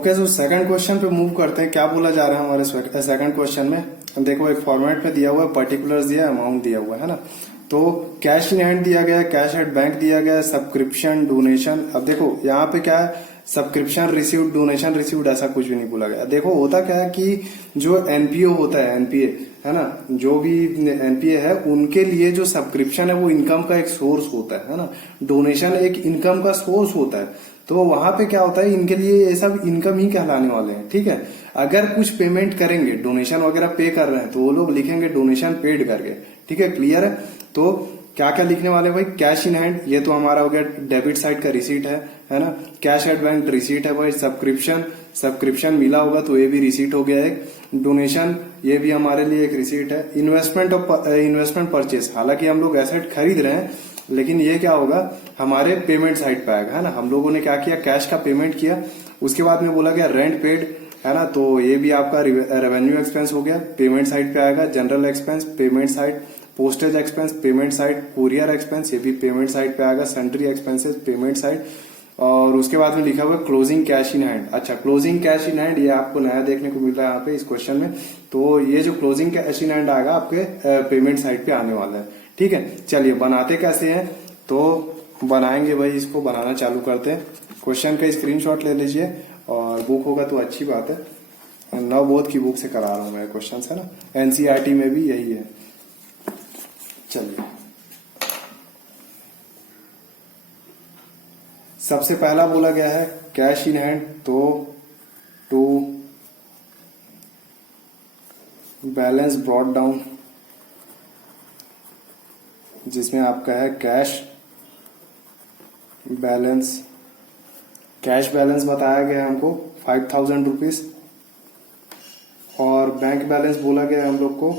Okay, तो second question पे move करते हैं। क्या बोला जा रहा है हमारे सेकंड क्वेश्चन में? देखो, एक फॉर्मेट में दिया हुआ है, पर्टिकुलर्स दिया है, अमाउंट दिया हुआ है ना। तो कैश इन हैंड दिया गया है, कैश एट बैंक दिया गया है, सब्सक्रिप्शन, डोनेशन। अब देखो यहाँ पे क्या है, सब्सक्रिप्शन रिसीव्ड, डोनेशन रिसीव्ड, ऐसा कुछ भी नहीं बोला गया। देखो होता क्या है कि जो एनपीओ होता है, एनपीए है ना, जो भी एनपीए है उनके लिए जो सब्सक्रिप्शन है वो इनकम का एक सोर्स होता है ना। डोनेशन एक इनकम का सोर्स होता है। तो वहां पे क्या होता है, इनके लिए ये सब इनकम ही कहलाने वाले हैं। ठीक है, अगर कुछ पेमेंट करेंगे, डोनेशन वगैरह पे कर रहे हैं, तो वो लोग लिखेंगे डोनेशन पेड करके। ठीक है, क्लियर है? तो क्या क्या लिखने वाले भाई? कैश इन हैंड, ये तो हमारा हो गया डेबिट साइड का रिसीट है ना। कैश एट बैंक रिसीट है भाई। सब्सक्रिप्शन मिला होगा तो ये भी रिसीट हो गया एक। डोनेशन, ये भी हमारे लिए एक रिसीट है। इन्वेस्टमेंट परचेस, हालांकि हम लोग एसेट खरीद रहे हैं, लेकिन ये क्या होगा, हमारे पेमेंट साइड पे आएगा, है ना। हम लोगों ने क्या किया, कैश का पेमेंट किया। उसके बाद में बोला गया रेंट पेड, है ना। तो ये भी आपका रेवेन्यू एक्सपेंस हो गया, पेमेंट साइड पे आएगा। General expense payment side, postage expense payment side, courier expense ये भी पेमेंट साइड पे आएगा। Sundry expenses payment side. और उसके बाद में लिखा हुआ है क्लोजिंग कैश इन हैंड। अच्छा, क्लोजिंग कैश इन हैंड ये आपको नया देखने को मिल रहा है यहाँ पे इस क्वेश्चन में। तो ये जो क्लोजिंग कैश इन हैंड आएगा आपके पेमेंट साइड पे आने वाला है। ठीक है, चलिए बनाते कैसे हैं, तो बनाएंगे भाई। इसको बनाना चालू करते हैं। क्वेश्चन का स्क्रीनशॉट ले लीजिए, और बुक होगा तो अच्छी बात है। नवबोध की बुक से करा रहा हूं मैं क्वेश्चन, है ना। एनसीईआरटी में भी यही है। चलिए, सबसे पहला बोला गया है कैश इन हैंड, तो टू बैलेंस ब्रॉट डाउन, जिसमें आपका है कैश बैलेंस बताया गया है हमको 5000 रुपीज, और बैंक बैलेंस बोला गया है हम लोग को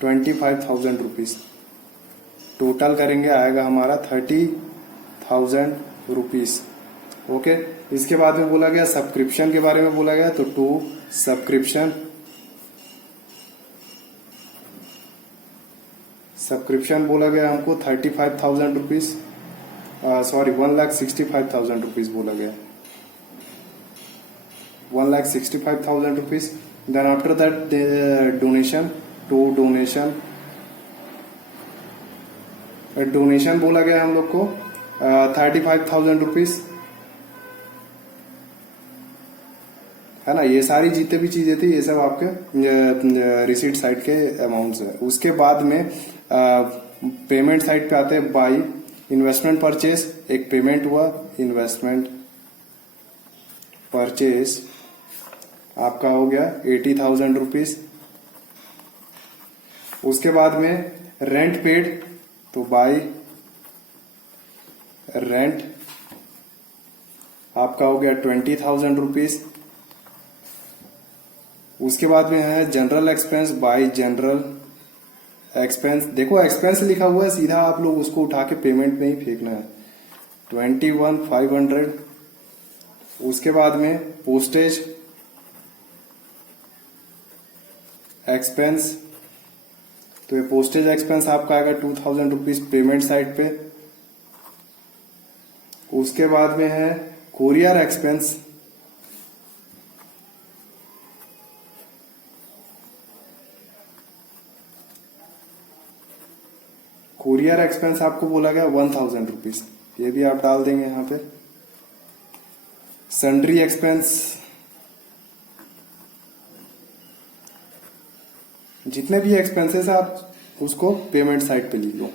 25,000 रुपीज। टोटल करेंगे आएगा हमारा 30,000 रुपीज। ओके, इसके बाद में बोला गया सब्सक्रिप्शन के बारे में बोला गया, तो टू सब्सक्रिप्शन बोला गया हमको 35,000 रुपीज, सॉरी 1,65,000 रुपीज बोला गया, 1,65,000 rupees. Then after that donation, two donation बोला गया हम लोग को 35,000 रुपीज, है ना। ये सारी जितने भी चीजें थी ये सब आपके रिसीट साइड के अमाउंट्स है। उसके बाद में पेमेंट साइड पे आते हैं बाई इन्वेस्टमेंट परचेस, एक पेमेंट हुआ इन्वेस्टमेंट परचेस आपका हो गया 80,000 रुपीज। उसके बाद में रेंट पेड, तो बाई रेंट आपका हो गया 20,000 रुपीज। उसके बाद में है general expense, by general expense. देखो एक्सपेंस लिखा हुआ है, सीधा आप लोग उसको उठा के पेमेंट में ही फेंकना है, 21,500। उसके बाद में पोस्टेज एक्सपेंस, तो ये पोस्टेज एक्सपेंस आपका आएगा 2,000 रुपीज पेमेंट साइड पे। उसके बाद में है कोरियर एक्सपेंस, कोरियर एक्सपेंस आपको बोला गया 1,000 रुपीज, ये भी आप डाल देंगे यहां पे। सन्ड्री एक्सपेंस, जितने भी एक्सपेंसेस है आप उसको पेमेंट साइड पे लिख लो,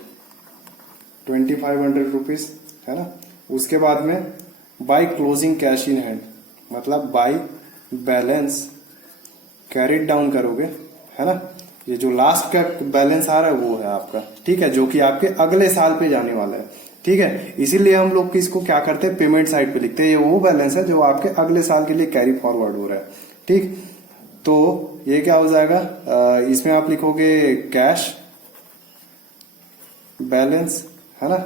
2,500 रुपीज, है ना। उसके बाद में by closing cash in hand, मतलब बाय बैलेंस कैरिड डाउन करोगे, है ना। ये जो लास्ट का बैलेंस आ रहा है वो है आपका, ठीक है, जो कि आपके अगले साल पे जाने वाला है। ठीक है, इसीलिए हम लोग इसको क्या करते हैं, पेमेंट साइड पे लिखते हैं। ये वो बैलेंस है जो आपके अगले साल के लिए कैरी फॉरवर्ड हो रहा है। ठीक, तो ये क्या हो जाएगा, इसमें आप लिखोगे कैश बैलेंस, है ना।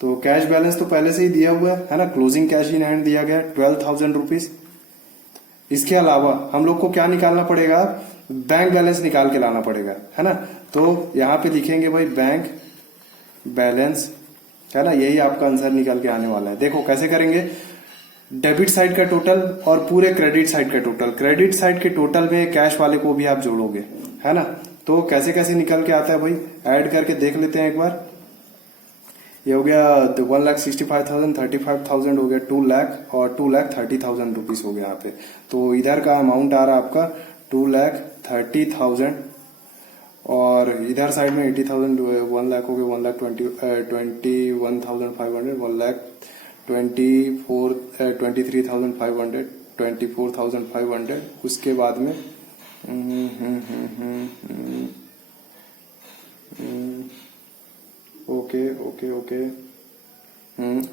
तो कैश बैलेंस तो पहले से ही दिया हुआ है ना। क्लोजिंग कैश इन हैंड दिया गया 12,000 रुपीज। इसके अलावा हम लोग को क्या निकालना पड़ेगा, बैंक बैलेंस निकाल के लाना पड़ेगा, है ना। तो यहां पे लिखेंगे भाई बैंक बैलेंस है ना, यही आपका आंसर निकल के आने वाला है। देखो कैसे करेंगे, डेबिट साइड का टोटल और पूरे क्रेडिट साइड का टोटल, क्रेडिट साइड के टोटल में कैश वाले को भी आप जोड़ोगे, है ना। तो कैसे कैसे निकल के आता है भाई, ऐड करके देख लेते हैं एक बार। ये हो गया 1,65,000, 35,000 हो गया 2 लाख और 2,30,000 रुपीज हो गया यहाँ पे। तो इधर का अमाउंट आ रहा है आपका 2,30,000 और इधर साइड में 80,000, 1 लाख हो गया 1,21,500, 1,23,500, 24,500। उसके बाद में ओके ओके ओके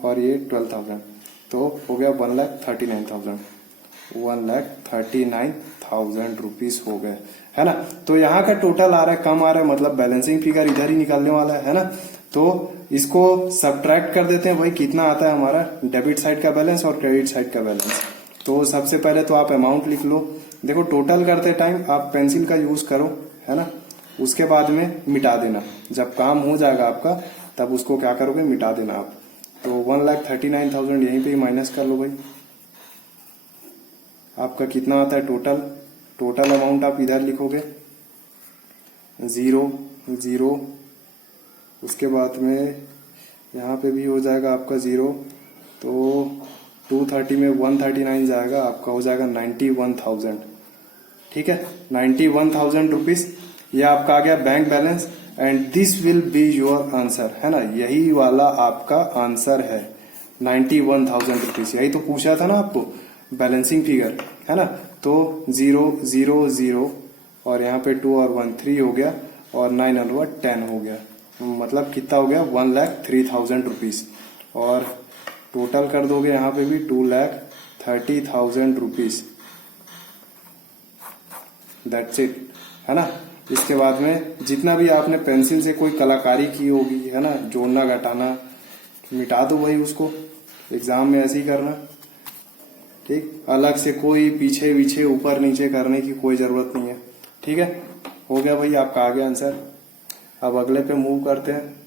और ये 12,000, तो हो गया 1,39,000, 1,39,000 रुपीज हो गए, है ना। तो यहाँ का टोटल आ रहा है, कम आ रहा है, मतलब बैलेंसिंग फिगर इधर ही निकलने वाला है ना। तो इसको सब्ट्रैक्ट कर देते हैं भाई, कितना आता है हमारा डेबिट साइड का बैलेंस और क्रेडिट साइड का बैलेंस। तो सबसे पहले तो आप अमाउंट लिख लो। देखो टोटल करते टाइम आप पेंसिल का यूज करो, है ना। उसके बाद में मिटा देना, जब काम हो जाएगा आपका तब उसको क्या करोगे, मिटा देना आप। तो 1,39,000 यहीं पे ही माइनस कर लो भाई। आपका कितना आता है टोटल, टोटल अमाउंट आप इधर लिखोगे 0 0, उसके बाद में यहाँ पे भी हो जाएगा आपका 0, तो 230 में 139 जाएगा, आपका हो जाएगा 91,000, ठीक है, 91,000 रुपीज। ये आपका आ गया bank balance and this will be your answer, है ना। यही वाला आपका आंसर है 91,000 रुपीज। यही तो पूछा था ना आपको, बैलेंसिंग फिगर, है ना। तो 0 0 0 और यहाँ पे 2 और 1 3 हो गया और 9 और 10 हो गया, मतलब कितना हो गया 1,03,000 रुपीज। और टोटल कर दोगे यहाँ पे भी 2,30,000 रुपीज, दैट्स इट, है ना। इसके बाद में जितना भी आपने पेंसिल से कोई कलाकारी की होगी, है ना, जोड़ना घटाना, मिटा दो भाई उसको, एग्जाम में ऐसे ही करना, ठीक। अलग से कोई पीछे पीछे ऊपर नीचे करने की कोई जरूरत नहीं है, ठीक है। हो गया भाई आपका आ गया आंसर। अब अगले पे मूव करते हैं।